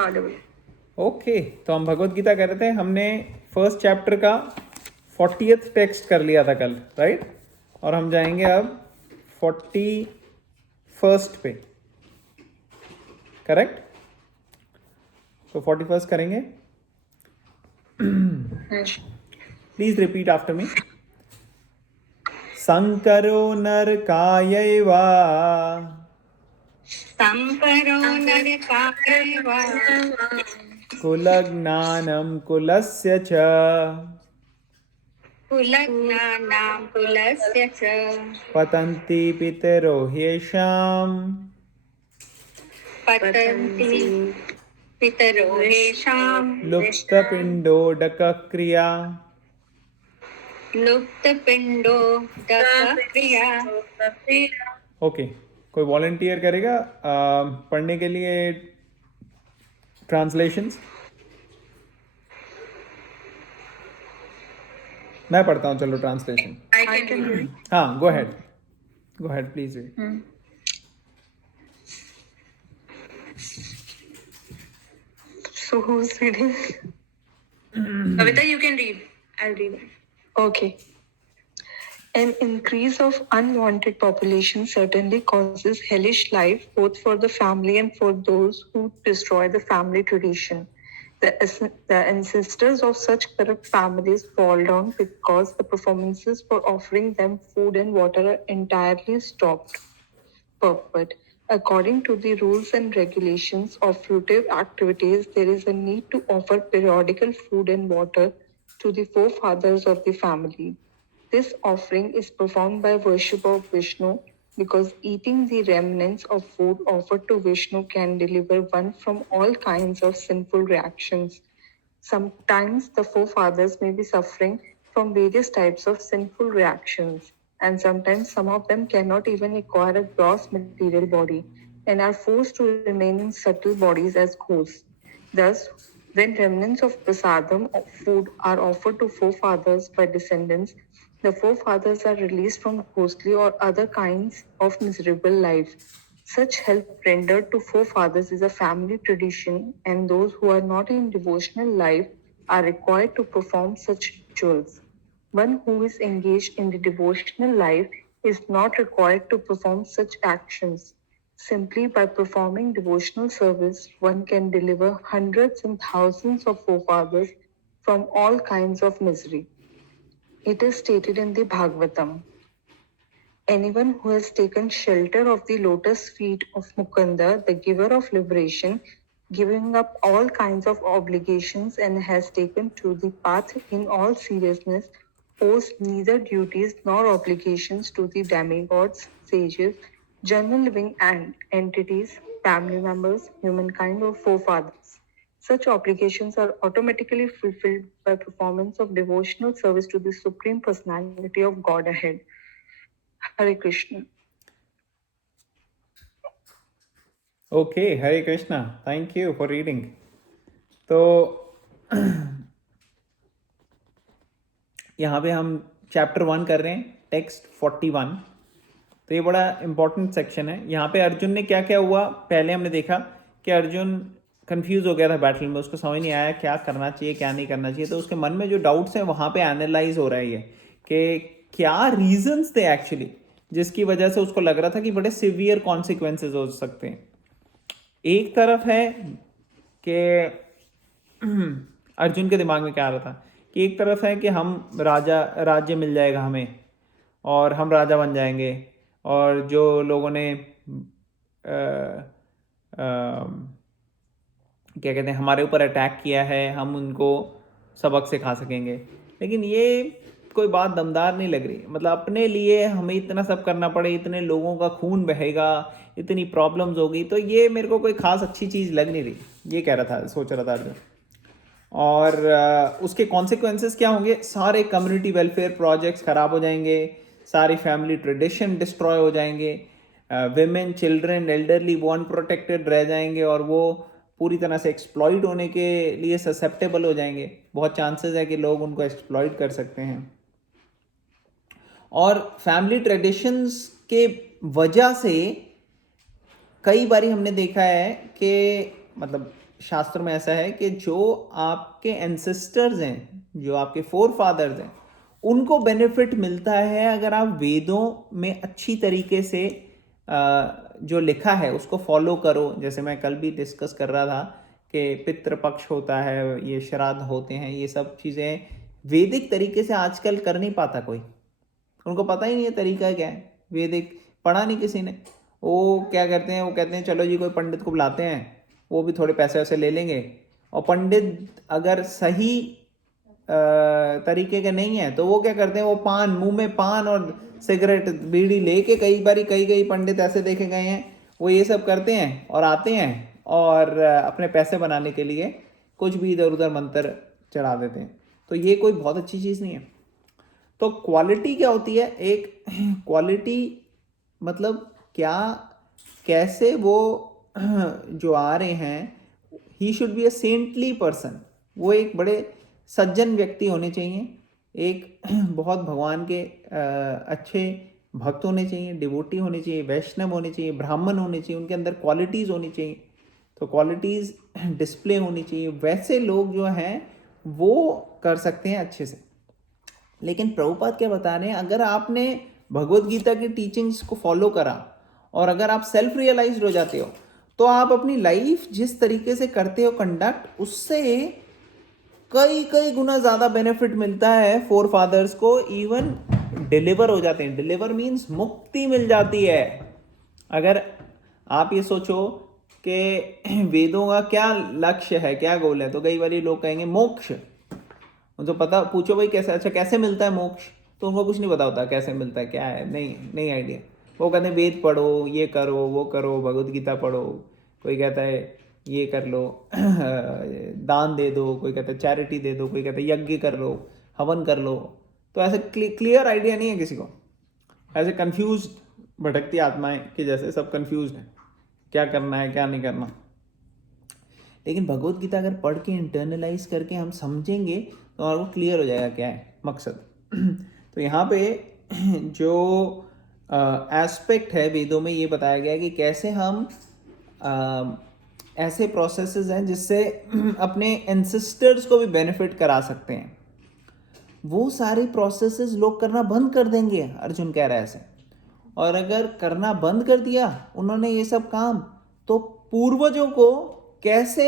Audible. Okay, तो हम भगवत गीता कर रहे थे। हमने फर्स्ट चैप्टर का 40th टेक्स्ट कर लिया था कल, राइट? और हम जाएंगे अब 41st पे, करेक्ट? तो 41st करेंगे। Please repeat after me. संकरो नरकायैव संकरो नरकायैव कुलज्ञानं कुलस्य च कुलज्ञानां कुलस्य च पतन्ति पितरो ह्येषाम् पतन्ति पितरो येषां लुप्तपिण्डोदकक्रिया। लुप्तपिण्डोदकक्रिया। ओके, कोई वॉलंटियर करेगा पढ़ने के लिए ट्रांसलेशंस? मैं पढ़ता हूँ, चलो ट्रांसलेशन। I can read. हाँ, go ahead please read. So who's reading? Kavita, you can read. I'll read it. Okay. An increase of unwanted population certainly causes hellish life both for the family and for those who destroy the family tradition. The ancestors of such corrupt families fall down because the performances for offering them food and water are entirely stopped. Purport. According to the rules and regulations of fruitive activities, there is a need to offer periodical food and water to the forefathers of the family. This offering is performed by worship of Vishnu because eating the remnants of food offered to Vishnu can deliver one from all kinds of sinful reactions. Sometimes the forefathers may be suffering from various types of sinful reactions, and sometimes some of them cannot even acquire a gross material body and are forced to remain in subtle bodies as ghosts. Thus, when remnants of prasadam of food are offered to forefathers by descendants, the forefathers are released from ghostly or other kinds of miserable life. Such help rendered to forefathers is a family tradition, and those who are not in devotional life are required to perform such rituals. One who is engaged in the devotional life is not required to perform such actions. Simply by performing devotional service, one can deliver hundreds and thousands of forefathers from all kinds of misery. It is stated in the Bhagavatam. Anyone who has taken shelter of the lotus feet of Mukunda, the giver of liberation, giving up all kinds of obligations and has taken to the path in all seriousness, owes neither duties nor obligations to the demigods, sages, general living entities, family members, humankind, or forefathers. Such obligations are automatically fulfilled by performance of devotional service to the Supreme Personality of Godhead. Hare Krishna. Okay, Hare Krishna, thank you for reading. तो यहाँ पे हम chapter 1 कर रहे हैं, text 41। तो ये बड़ा इंपॉर्टेंट सेक्शन है। यहाँ पे अर्जुन ने क्या क्या हुआ, पहले हमने देखा कि अर्जुन कंफ्यूज हो गया था बैटल में, उसको समझ नहीं आया क्या करना चाहिए क्या नहीं करना चाहिए। तो उसके मन में जो डाउट्स हैं वहाँ पे एनालाइज हो रहा है ये कि क्या रीजंस थे एक्चुअली जिसकी वजह से उसको लग रहा था कि बड़े सिवियर कॉन्सिक्वेंसेज हो सकते हैं। एक तरफ है कि अर्जुन के दिमाग में क्या आ रहा था कि एक तरफ है कि हम राज्य मिल जाएगा हमें और हम राजा बन जाएंगे, और जो लोगों ने क्या कहते हैं हमारे ऊपर अटैक किया है हम उनको सबक सिखा सकेंगे। लेकिन ये कोई बात दमदार नहीं लग रही। मतलब अपने लिए हमें इतना सब करना पड़े, इतने लोगों का खून बहेगा, इतनी प्रॉब्लम्स होगी, तो ये मेरे को कोई खास अच्छी चीज़ लग नहीं रही। ये कह रहा था, सोच रहा था अर्जुन। और उसके कॉन्सिक्वेंसेस क्या होंगे, सारे कम्युनिटी वेलफेयर प्रोजेक्ट्स ख़राब हो जाएंगे, सारी फैमिली ट्रेडिशन डिस्ट्रॉय हो जाएंगे, विमेन, चिल्ड्रन, एल्डरली वो अनप्रोटेक्टेड रह जाएंगे और वो पूरी तरह से एक्सप्लॉइट होने के लिए ससेप्टेबल हो जाएंगे। बहुत चांसेस है कि लोग उनको एक्सप्लॉइट कर सकते हैं। और फैमिली ट्रेडिशंस के वजह से कई बारी हमने देखा है कि मतलब शास्त्र में ऐसा है कि जो आपके एंसेस्टर्स हैं, जो आपके फोर फादर्स हैं, उनको बेनिफिट मिलता है अगर आप वेदों में अच्छी तरीके से जो लिखा है उसको फॉलो करो। जैसे मैं कल भी डिस्कस कर रहा था कि पितृपक्ष होता है, ये श्राद्ध होते हैं, ये सब चीज़ें वैदिक तरीके से आजकल कर नहीं पाता कोई, उनको पता ही नहीं है तरीका क्या है, वैदिक पढ़ा नहीं किसी ने। वो क्या करते हैं, वो कहते हैं चलो जी कोई पंडित को बुलाते हैं, वो भी थोड़े पैसे वैसे ले लेंगे, और पंडित अगर सही तरीके के नहीं है तो वो क्या करते हैं, वो पान, मुंह में पान और सिगरेट बीड़ी लेके, कई पंडित ऐसे देखे गए हैं, वो ये सब करते हैं और आते हैं और अपने पैसे बनाने के लिए कुछ भी इधर उधर मंत्र चढ़ा देते हैं। तो ये कोई बहुत अच्छी चीज़ नहीं है। तो क्वालिटी क्या होती है, एक क्वालिटी मतलब क्या, कैसे वो जो आ रहे हैं, he should be a saintly person, वो एक बड़े सज्जन व्यक्ति होने चाहिए, एक बहुत भगवान के अच्छे भक्त होने चाहिए, डिवोटी होने चाहिए, वैष्णव होने चाहिए, ब्राह्मण होने चाहिए, उनके अंदर क्वालिटीज़ होनी चाहिए। तो क्वालिटीज़ डिस्प्ले होनी चाहिए, वैसे लोग जो हैं वो कर सकते हैं अच्छे से। लेकिन प्रभुपाद क्या बता रहे हैं, अगर आपने भगवत गीता की टीचिंग्स को फॉलो करा और अगर आप सेल्फ रियलाइज्ड हो जाते हो, तो आप अपनी लाइफ जिस तरीके से करते हो कंडक्ट, उससे कई गुना ज़्यादा बेनिफिट मिलता है फोर फादर्स को, इवन डिलीवर हो जाते हैं। डिलीवर मीन्स मुक्ति मिल जाती है। अगर आप ये सोचो कि वेदों का क्या लक्ष्य है, क्या गोल है, तो कई बार लोग कहेंगे मोक्ष। तो पता पूछो भाई कैसे, अच्छा कैसे मिलता है मोक्ष, तो उनको कुछ नहीं पता होता कैसे मिलता है, क्या है, नहीं आइडिया। वो कहते हैं वेद पढ़ो, ये करो, वो करो, भगवत गीता पढ़ो, कोई कहता है ये कर लो दान दे दो, कोई कहता है चैरिटी दे दो, कोई कहता है यज्ञ कर लो, हवन कर लो। तो ऐसे क्लियर आइडिया नहीं है किसी को, ऐसे कंफ्यूज भटकती आत्माएं कि जैसे सब कंफ्यूज हैं क्या करना है क्या नहीं करना। लेकिन भगवत गीता अगर पढ़ के इंटरनलाइज करके हम समझेंगे तो हमारे को क्लियर हो जाएगा क्या है मकसद। तो यहाँ पे जो एस्पेक्ट है वेदों में ये बताया गया है कि कैसे हम ऐसे प्रोसेसेस हैं जिससे अपने एंसेस्टर्स को भी बेनिफिट करा सकते हैं। वो सारे प्रोसेसेस लोग करना बंद कर देंगे, अर्जुन कह रहा है ऐसे। और अगर करना बंद कर दिया उन्होंने ये सब काम, तो पूर्वजों को कैसे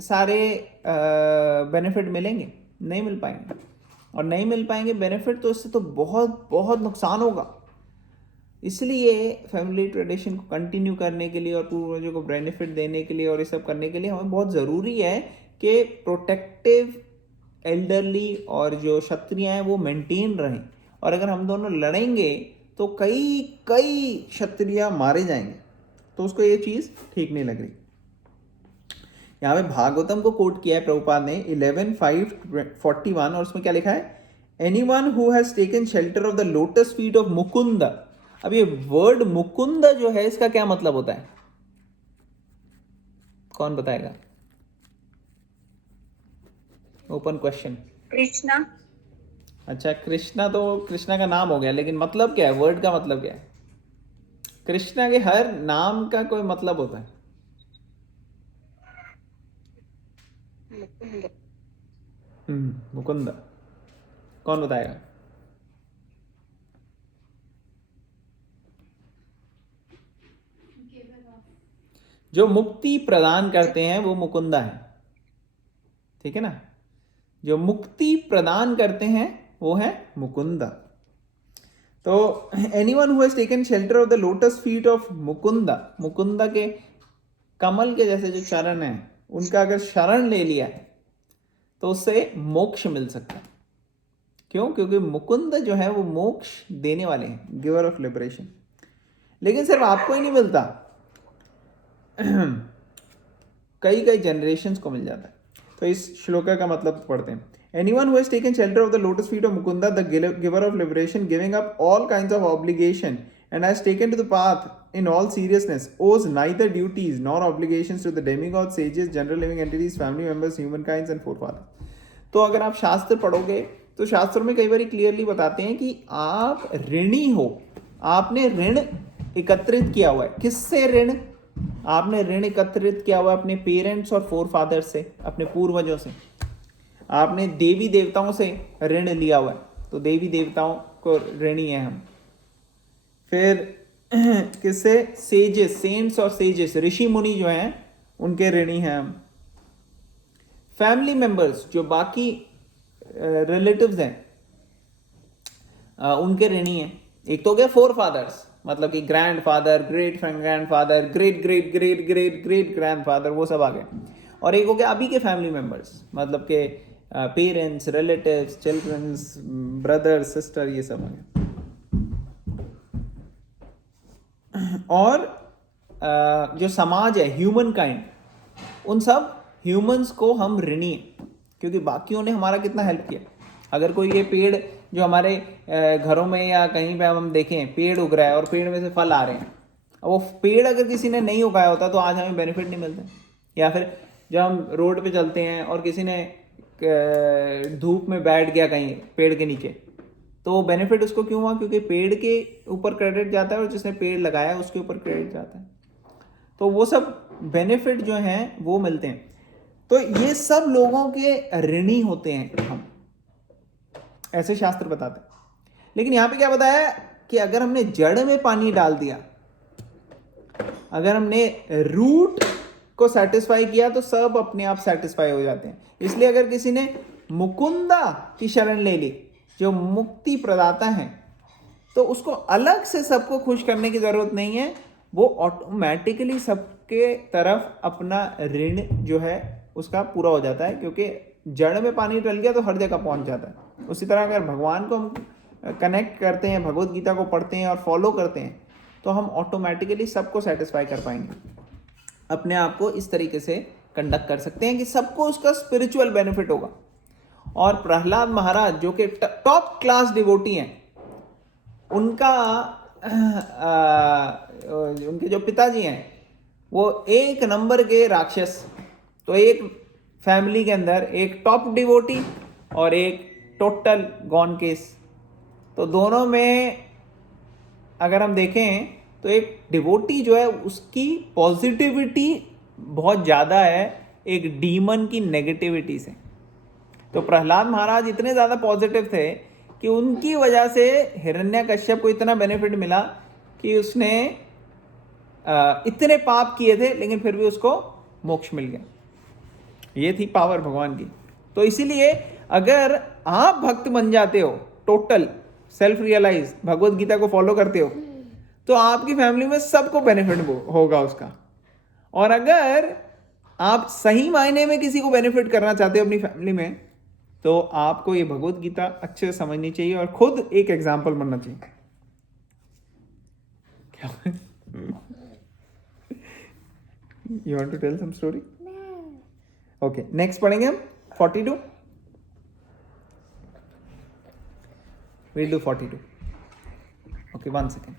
सारे बेनिफिट मिलेंगे, नहीं मिल पाएंगे। और नहीं मिल पाएंगे बेनिफिट तो इससे तो बहुत नुकसान होगा। इसलिए फैमिली ट्रेडिशन को कंटिन्यू करने के लिए और पूर्वजों को बेनिफिट देने के लिए और ये सब करने के लिए हमें बहुत ज़रूरी है कि प्रोटेक्टिव एल्डरली और जो क्षत्रिय हैं वो मेंटेन रहें। और अगर हम दोनों लड़ेंगे तो कई क्षत्रिय मारे जाएंगे, तो उसको ये चीज़ ठीक नहीं लग रही। यहाँ पे भागवतम को कोट किया है प्रभुपाद ने 11:5-41, और उसमें क्या लिखा है, anyone who has taken shelter of the lotus feet of Mukund. अब ये वर्ड मुकुंद जो है इसका क्या मतलब होता है, कौन बताएगा? Open question. कृष्णा। अच्छा कृष्णा, तो कृष्णा का नाम हो गया, लेकिन मतलब क्या है, वर्ड का मतलब क्या है? कृष्णा के हर नाम का कोई मतलब होता है। मुकुंद, कौन बताएगा? जो मुक्ति प्रदान करते हैं वो मुकुंदा है, ठीक है ना। जो मुक्ति प्रदान करते हैं वो है मुकुंदा। तो anyone who has taken shelter of the lotus feet of Mukunda, Mukunda के कमल के जैसे जो चरण है उनका अगर शरण ले लिया है तो उससे मोक्ष मिल सकता है। क्यों? क्योंकि मुकुंद जो है वो मोक्ष देने वाले हैं, गिवर ऑफ लिबरेशन। लेकिन सिर्फ आपको ही नहीं मिलता, कई जनरेशंस को मिल जाता है। तो इस श्लोका का मतलब पढ़ते हैं। Anyone who has taken shelter of the lotus feet of Mukunda, the giver of liberation, giving up all kinds of obligation, and has taken to the path in all seriousness, owes neither duties nor obligations to the demigods, sages, general living entities, family members, humankinds, and forefathers. तो अगर आप शास्त्र पढ़ोगे तो शास्त्रों में कई बार clearly बताते हैं कि आप ऋणी हो, आपने ऋण एकत्रित किया हुआ है। किससे ऋण? आपने ऋण एकत्रित किया हुआ अपने पेरेंट्स और फोर फादर्स से, अपने पूर्वजों से। आपने देवी देवताओं से ऋण लिया हुआ है, तो देवी देवताओं को ऋणी है हम। फिर किससे? सेजेस, सेंट्स और सेजेस, ऋषि मुनि जो हैं उनके ऋणी हैं हम। फैमिली मेंबर्स, जो बाकी रिलेटिव्स हैं उनके ऋणी हैं। एक तो हो गया फोर फादर्स, मतलब कि grand father, great grand father, great great great great great grand father, वो सब आ गए। और एक हो गया अभी के फैमिली मेंबर्स, मतलब के parents, relatives, childrens, brother, sister, ये सब आ गए। और जो समाज है, ह्यूमन काइंड, उन सब ह्यूमंस को हम ऋणी हैं, क्योंकि बाकियों ने हमारा कितना हेल्प किया। अगर कोई ये पेड़ जो हमारे घरों में या कहीं पे हम देखें पेड़ उग रहा है और पेड़ में से फल आ रहे हैं, वो पेड़ अगर किसी ने नहीं उगाया होता तो आज हमें बेनिफिट नहीं मिलता। या फिर जब हम रोड पे चलते हैं और किसी ने धूप में बैठ गया कहीं पेड़ के नीचे, तो बेनिफिट उसको क्यों हुआ? क्योंकि पेड़ के ऊपर क्रेडिट जाता है और जिसने पेड़ लगाया उसके ऊपर क्रेडिट जाता है। तो वो सब बेनिफिट जो हैं वो मिलते हैं। तो ये सब लोगों के ऋणी होते हैं हम, ऐसे शास्त्र बताते हैं। लेकिन यहां पे क्या बताया कि अगर हमने जड़ में पानी डाल दिया, अगर हमने रूट को सेटिस्फाई किया, तो सब अपने आप सेटिस्फाई हो जाते हैं। इसलिए अगर किसी ने मुकुंदा की शरण ले ली, जो मुक्ति प्रदाता है, तो उसको अलग से सबको खुश करने की जरूरत नहीं है। वो ऑटोमेटिकली सबके तरफ अपना ऋण जो है उसका पूरा हो जाता है, क्योंकि जड़ में पानी डल गया तो हर जगह पहुंच जाता है। उसी तरह अगर भगवान को हम कनेक्ट करते हैं, भगवत गीता को पढ़ते हैं और फॉलो करते हैं, तो हम ऑटोमेटिकली सबको सेटिस्फाई कर पाएंगे। अपने आप को इस तरीके से कंडक्ट कर सकते हैं कि सबको उसका स्पिरिचुअल बेनिफिट होगा। और प्रहलाद महाराज जो कि टॉप क्लास डिवोटी हैं, उनका उनके जो पिताजी हैं वो एक नंबर के राक्षस। तो एक फैमिली के अंदर एक टॉप डिवोटी और एक टोटल गॉन केस। तो दोनों में अगर हम देखें तो एक डिवोटी जो है उसकी पॉजिटिविटी बहुत ज़्यादा है एक डीमन की नेगेटिविटी से। तो प्रहलाद महाराज इतने ज़्यादा पॉजिटिव थे कि उनकी वजह से हिरण्यकश्यप को इतना बेनिफिट मिला कि उसने इतने पाप किए थे लेकिन फिर भी उसको मोक्ष मिल गया। ये थी पावर भगवान की। तो इसीलिए अगर आप भक्त बन जाते हो, total self realise, Bhagavad Gita को फॉलो करते हो, तो आपकी फैमिली में सबको बेनिफिट होगा उसका। और अगर आप सही मायने में किसी को बेनिफिट करना चाहते हो अपनी फैमिली में, तो आपको ये भगवत गीता अच्छे से समझनी चाहिए और खुद एक एग्जाम्पल बनना चाहिए। You want to tell some story? Okay, next पढ़ेंगे हम 42. We'll do 42. Okay, 1 second.